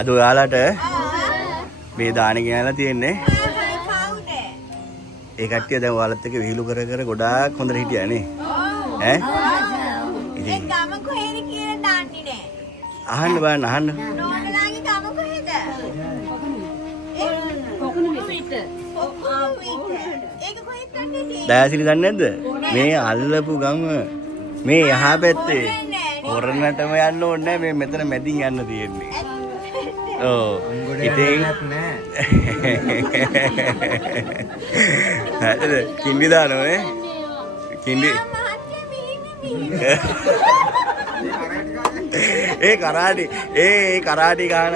අද ඔයාලට මේ දාන ගෙනලා තියෙන්නේ. ඒ කට්ටිය දැන් ඔයාලත් එක්ක විහිළු කර කර ගොඩාක් හොඳට හිටියා නේ. ඈ? ඉතින් ගම කොහෙද කියලා දන්නේ නැහැ. අහන්න බලන්න අහන්න. නෝනලාගේ ගම කොහෙද? පොකුණු විට. ඒක කොහෙද දන්නේ? දයාසිරි දන්නේ නැද්ද? මේ අල්ලපු ගම මේ යහා පැත්තේ. හොරණටම යන්න ඕනේ නැහැ. මේ මෙතන මැදින් යන්න තියෙන්නේ. ඔව්. ඉතින් හරිද? කිඳි දානෝනේ. කිඳි. ඒ කරාටි ගහන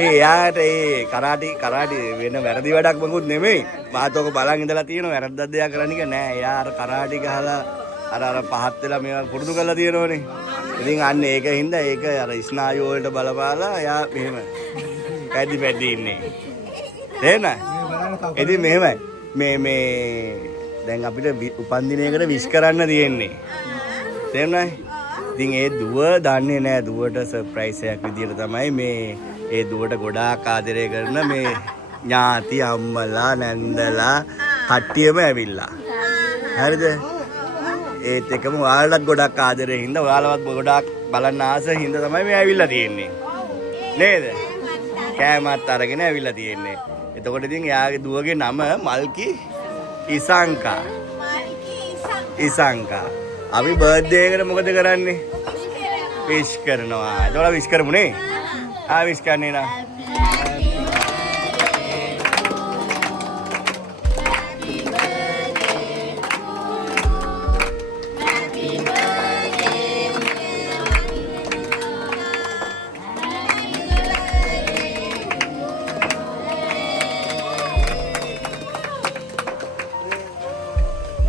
එයාට ඒ කරාටි වෙන වැරදි වැඩක් මොකුත් නෙමෙයි. මාත් ඔක බලන් ඉඳලා තියෙනවා වැරද්දක් දෙයක් කරන්න එක නෑ. එයා අර කරාටි ගහලා අර පහත් වෙලා මේවා පුරුදු කරලා තියෙනවනේ. ඉතින් අන්න ඒක හින්දා ඒක අර ස්නායු වලට බලපාලා එයා මෙහෙම පැද්දි ඉන්නේ. තේරෙනවද? ඉතින් මෙහෙමයි. මේ දැන් අපිට උපන්දිනයකට විශ් කරන්න තියෙන්නේ. තේරුණාද? ඉතින් ඒ දුව දන්නේ නැහැ. දුවට සර්ප්‍රයිස් එකක් විදියට තමයි මේ ඒ දුවට ගොඩාක් ආදරය කරන මේ ඥාති අම්මලා නැන්දලා කට්ටියම ඇවිල්ලා. හරිද? ඒත් එකම ඔයාලටත් ගොඩක් ආදරේ හින්දා ඔයාලවත් ගොඩක් බලන්න ආස හින්දා තමයි මේ ඇවිල්ලා තියෙන්නේ. නේද? කෑමත් අරගෙන ඇවිල්ලා තියෙන්නේ. එතකොට ඉතින් එයාගේ දුවගේ නම මල්කි ඉසංකා. ඉසංකා. අපි බර්ත්ඩේ එකට මොකද කරන්නේ? විශ් කරනවා. එතකොට විශ් කරමුනේ. විශ් කරන්නේ නා.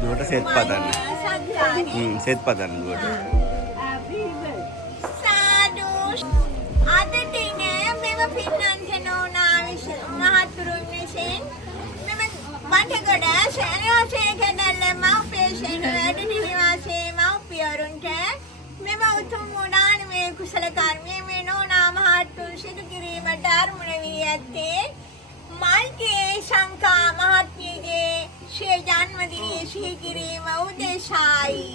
දුවට සෙත් පතන්න. සෙත් පතන්න දුවට. කුසල කර්මයේ මේ නෝනා මහත්තුන් සිදු කිරීමට අරමුණ වී ඇත්තේ මල්කේ ශංකා මහත්මියගේ ශ්‍රී ජන්මදිනයේ සිහි කිරීම උදෙසායි.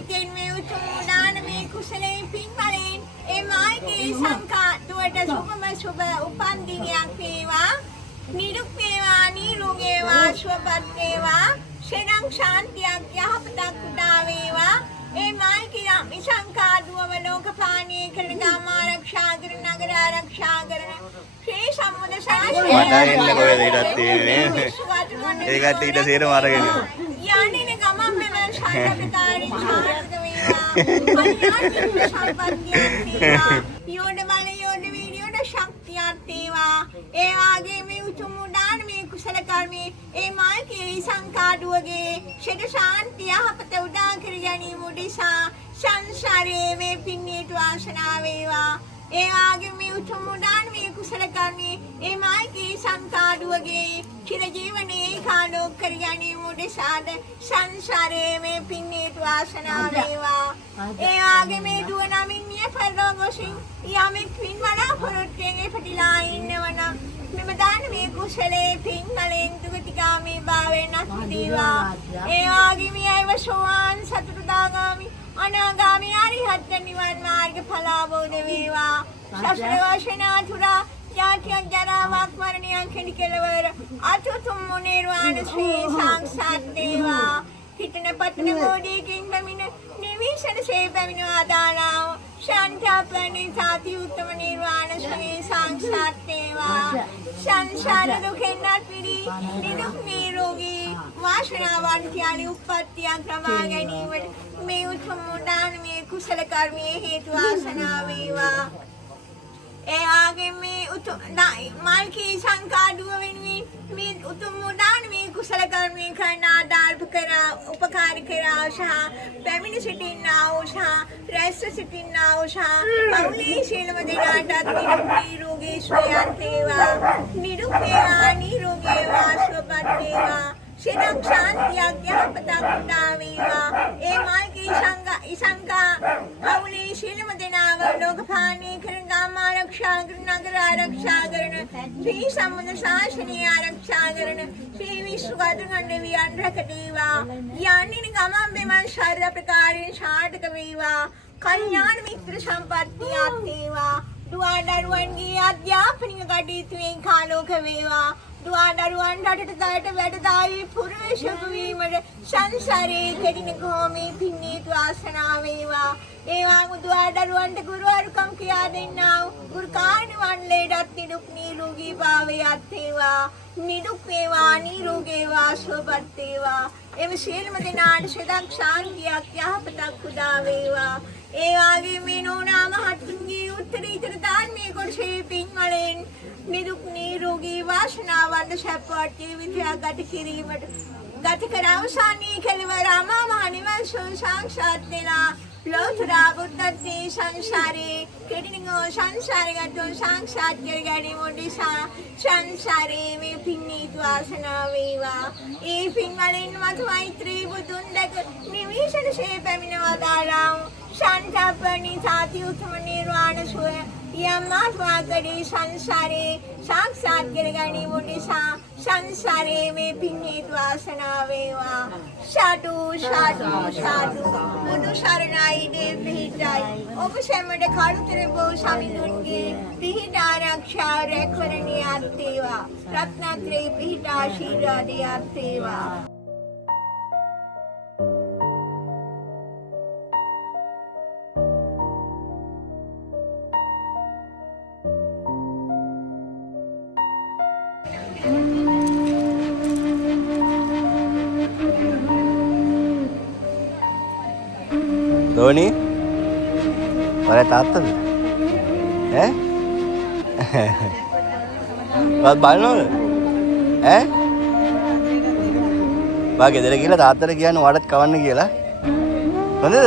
ඉතින් මේ උතුම් දානමේ කුසලයෙන් පින්වලින් ඒ මල්කේ ශංකා දුවට සුබ උපන් දිනයක් වේවා. නිරුක් වේවා, නිරෝගී වේවා, සුවපත් වේවා. ශරණ ශාන්තියක් යහපතක් උදා වේවා. ඒ මල්කේ මිශංකා දුවව ලෝකපාලනය කරන ගම ආරක්ෂා කරන නගර ආරක්ෂා කරන ශ්‍රී සම්මුද ශාසනය මට එන්න කොහෙද ඉඩක් තියෙන්නේ? ඒකට ඊට සේරම අරගෙන. යන්නේ ගමම් මෙව ශාන්තකාරී සාර්ථක වේවා. අනිවාර්යයෙන්ම සම්පන්නියක් වේවා. යෝඩ බල යෝඩ වීර්යෝඩ ශක්තියක් වේවා. ඒ වාගේ මේ උතුම් දානමේ කුසල කර්මයේ ඒ මාර්ගයේ සංකාඩුවගේ ශෙද ශාන්තිය යහපත උදා කර ගැනීම උදෙසා සංසාරයේ මේ පින්නේට වාසනාව වේවා. ඒ වාගේ මේ උතුම් දානමේ කුසල කර්මයේ ඒ මාර්ගයේ සංකාඩුවගේ චිර ජීවනයේ කාලෝක කර ගැනීම උදෙසාද සංසාරයේ මේ පින්නේට වාසනාව වේවා. ඒ වාගේ මේ දුව නමින් මිය පරලෝකසින් යමෙක් පින් බලාපොරොත්තුෙන් එපටිලා ඉන්නවනම් මෙම දානමේ කුසලයේ පින්වලින් දුගතිගාමී භාවයෙන් අත්දීවා. ඒ වාගේ මියව සෝවාන් සතරදාගාමි අනාගාමී අරිහත් නිවන් මාර්ග ඵල අවබෝධ වේවා. ශාස්ත්‍ර වාසනාතුරා ජාතියක් ජරාවක් මරණයක් කෙටි කෙලවර අතුතුම් නිර්වාණ ශ්‍රී සාක්ෂාත් වේවා. හිතන පතන බෝධියකින් බැමින නිවිසන සේ බැමින ආදාලාව ශාන්තපණි සාති උත්තම නිර්වාණ ශ්‍රී සාක්ෂාත් වේවා. සංසාර දුකෙන් පිරි නිදුක් නිරෝගී වාසනාවන්තියලි උප්පත්තියක් ලබා ගැනීමට මේ උතුම් දානමේ කුසල කර්මයේ හේතු වාසනා වේවා. ඒ ආගේ මේ උතුම් මල්කී සංකාඩුව වෙනුවෙන් මේ උතුම් දානමේ කුසල කර්මයේ කරන ආදාල්ප කර උපකාර කරා සහ පැමිණ සිටින්නා වූ සහ රැස් සිටින්නා වූ සහ පෞලී ශීලව දෙනාටත් නිරෝගී සුවයන් වේවා. නිරුක් වේවා, නිරෝගී වේවා, සුවපත් වේවා. සිතක් ශාන්තියක් යහපතක් උදා වේවා. ඒ මාර්ගී ඉසංගා කවුලේ ශීලම දෙනාව ලෝකපාලනය කරන ගම් ආරක්ෂා කරන නගර ආරක්ෂා කරන ශ්‍රී සම්බුද්ධ ශාසනය ආරක්ෂා කරන ශ්‍රී විශ්වගත දෙවියන් රැකදේවා. යන්නේ ගමන් බිමන් ශරීර ප්‍රකාරයෙන් ශාන්තක වේවා. කල්යාණ මිත්‍ර සම්පත්තියක් වේවා. දුවා දරුවන්ගේ අධ්‍යාපනික කටයුතුෙන් කාලෝක වේවා. දුවා දරුවන් රටට දයට වැඩදායී පුරවේශක වීමට සංසාරේ කෙටින කොහොමේ පින්නේතු ආසනාව වේවා. ඒ වගේම දුවා දරුවන්ට ගුරුවරුකම් කියා දෙන්නා වූ ගුරු කාර්යවන්ලේටත් නිදුක් නිරෝගී භාවයත් වේවා. නිදුක් වේවා නිරෝගී වේවා සුවපත් වේවා. එම සියලුම දෙනාට සදක් ශාන්තියක් යහපතක් උදා වේවා. ඒ වගේම මේ නෝනා මහත්තුන්ගේ උත්තරීතර ධර්මයේ කොටසේ පින්වලෙන් නිදුක් නිරෝගී වාසනාවන්ත සැපවත් ජීවිතයක් ගත කිරීමට ගත කර අවසානයේ කෙලවර අමා මහ නිවන් සුව සාක්ෂාත් වෙලා ලෝතර බුද්ධත්වයේ සංසාරේ කෙටිනෝ සංසාරගතෝ සාක්ෂාත් කර ගැනීම උදෙසා සංසාරේ මේ පින්නීතු වාසනාව වේවා. ඒ පින්වලින් මත මෛත්‍රී බුදුන් දැක නිවිෂණසේ පැමිණවදාලා शांतापनी साथी उत्तम निर्वाण सुय यमात्माकड़ी संसारे साक्षात गिरगणी मुनिसा संसारे में पिन्नीत वासना वेवा. साधु साधु साधु बुदु शरणाई दे पिहिटाई उपशमड खारुतरे बो समिंदुनगे पिहिटा रक्षा रेखवरणी आत्तेवा रत्नात्रे पिहिटा शीरादे आत्तेवा. धोनी अरे तात्तද ඈ වත් බලනවද ඈ බා ගෙදර ගිහලා තාත්තට කියන්න වඩත් කවන්න කියලා හොඳද